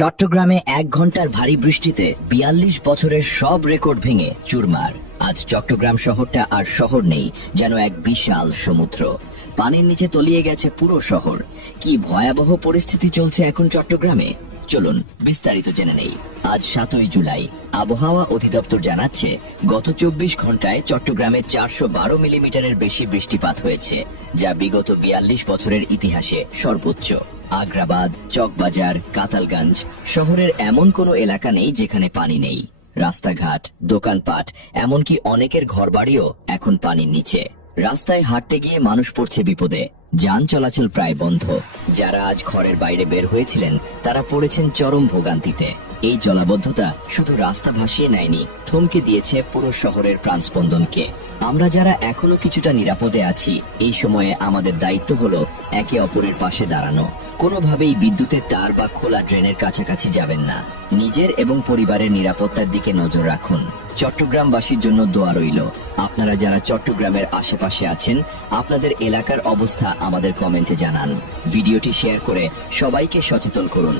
চট্টগ্রামে 1 ঘন্টার ভারী বৃষ্টিতে 42 বছরের সব রেকর্ড ভেঙে চুরমার। আজ চট্টগ্রাম শহরটা আর শহর নেই, যেন এক বিশাল সমুদ্র। পানির নিচে তলিয়ে গেছে পুরো শহর। কি ভয়াবহ পরিস্থিতি চলছে এখন চট্টগ্রামে, চলুন বিস্তারিত জেনে নেই। আজ 7ই জুলাই। আবহাওয়া অধিদপ্তর জানাচ্ছে, গত 24 ঘন্টায় চট্টগ্রামে 412 মিলিমিটারের বেশি বৃষ্টিপাত হয়েছে, যা বিগত 42 বছরের ইতিহাসে সর্বোচ্চ। আগ্রাবাদ, চকবাজার, কাতালগঞ্জ শহরের এমন কোনো এলাকা নেই যেখানে পানি নেই। রাস্তাঘাট, দোকানপাট, এমনকি অনেকের ঘরবাড়িও এখন পানির নিচে। রাস্তায় হাঁটতে গিয়ে মানুষ পড়ছে বিপদে, যান চলাচল প্রায় বন্ধ। যারা আজ ঘরের বাইরে বের হয়েছিলেন তারা পড়েছেন চরম ভোগান্তিতে। এই জলাবদ্ধতা শুধু রাস্তা ভাসিয়ে নেয়নি, থমকে দিয়েছে পুরো শহরের প্রাণস্পন্দনকে। আমরা যারা এখনো কিছুটা নিরাপদে আছি, এই সময়ে আমাদের দায়িত্ব হলো একে অপরের পাশে দাঁড়ানো। কোনোভাবেই বিদ্যুতের তার বা খোলা ড্রেনের কাছাকাছি যাবেন না। নিজের এবং পরিবারের নিরাপত্তার দিকে নজর রাখুন। চট্টগ্রামবাসীর জন্য দোয়া রইল। আপনারা যারা চট্টগ্রামের আশেপাশে আছেন, আপনাদের এলাকার অবস্থা আমাদের কমেন্টে জানান। ভিডিওটি শেয়ার করে সবাইকে সচেতন করুন।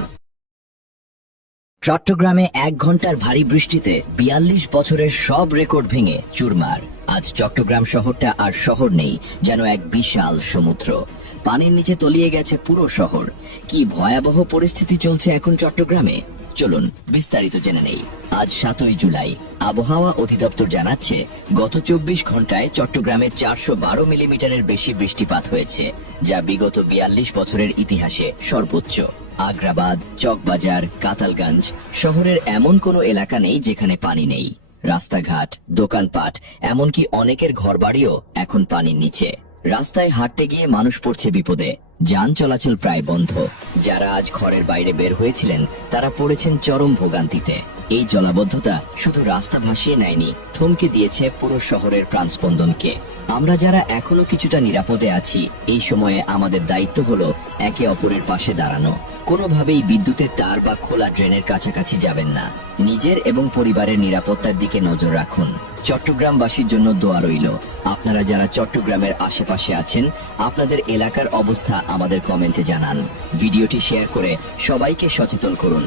চট্টগ্রামে 1 ঘন্টার ভারী বৃষ্টিতে 42 বছরের সব রেকর্ড ভেঙে চুরমার। আজ চট্টগ্রাম শহরটা আর শহর নেই, যেন এক বিশাল সমুদ্র। পানির নিচে তলিয়ে গেছে পুরো শহর। কি ভয়াবহ পরিস্থিতি চলছে এখন চট্টগ্রামে, চলুন বিস্তারিত জেনে নেই। আজ 7ই জুলাই। আবহাওয়া অধিদপ্তর জানাচ্ছে, গত 24 ঘন্টায় চট্টগ্রামে 412 মিলিমিটারের বেশি বৃষ্টিপাত হয়েছে, যা বিগত 42 বছরের ইতিহাসে সর্বোচ্চ। আগ্রাবাদ, চকবাজার, কাতালগঞ্জ শহরের এমন কোনো এলাকা নেই যেখানে পানি নেই। রাস্তাঘাট, দোকানপাট, এমনকি অনেকের ঘরবাড়িও এখন পানির নিচে। রাস্তায় হাঁটতে গিয়ে মানুষ পড়ছে বিপদে, যান চলাচল প্রায় বন্ধ। যারা আজ ঘরের বাইরে বের হয়েছিলেন তারা পড়েছেন চরম ভোগান্তিতে। এই জলাবদ্ধতা শুধু রাস্তা ভাসিয়ে নেয়নি, থমকে দিয়েছে পুরো শহরের প্রাণস্পন্দনকে। আমরা যারা এখনো কিছুটা নিরাপদে আছি, এই সময়ে আমাদের দায়িত্ব হলো একে অপরের পাশে দাঁড়ানো। কোনোভাবেই বিদ্যুতের তার বা খোলা ড্রেনের কাছাকাছি যাবেন না। নিজের এবং পরিবারের নিরাপত্তার দিকে নজর রাখুন। চট্টগ্রামবাসীর জন্য দোয়া রইল। আপনারা যারা চট্টগ্রামের আশেপাশে আছেন, আপনাদের এলাকার অবস্থা আমাদের কমেন্টে জানান। ভিডিওটি শেয়ার করে সবাইকে সচেতন করুন।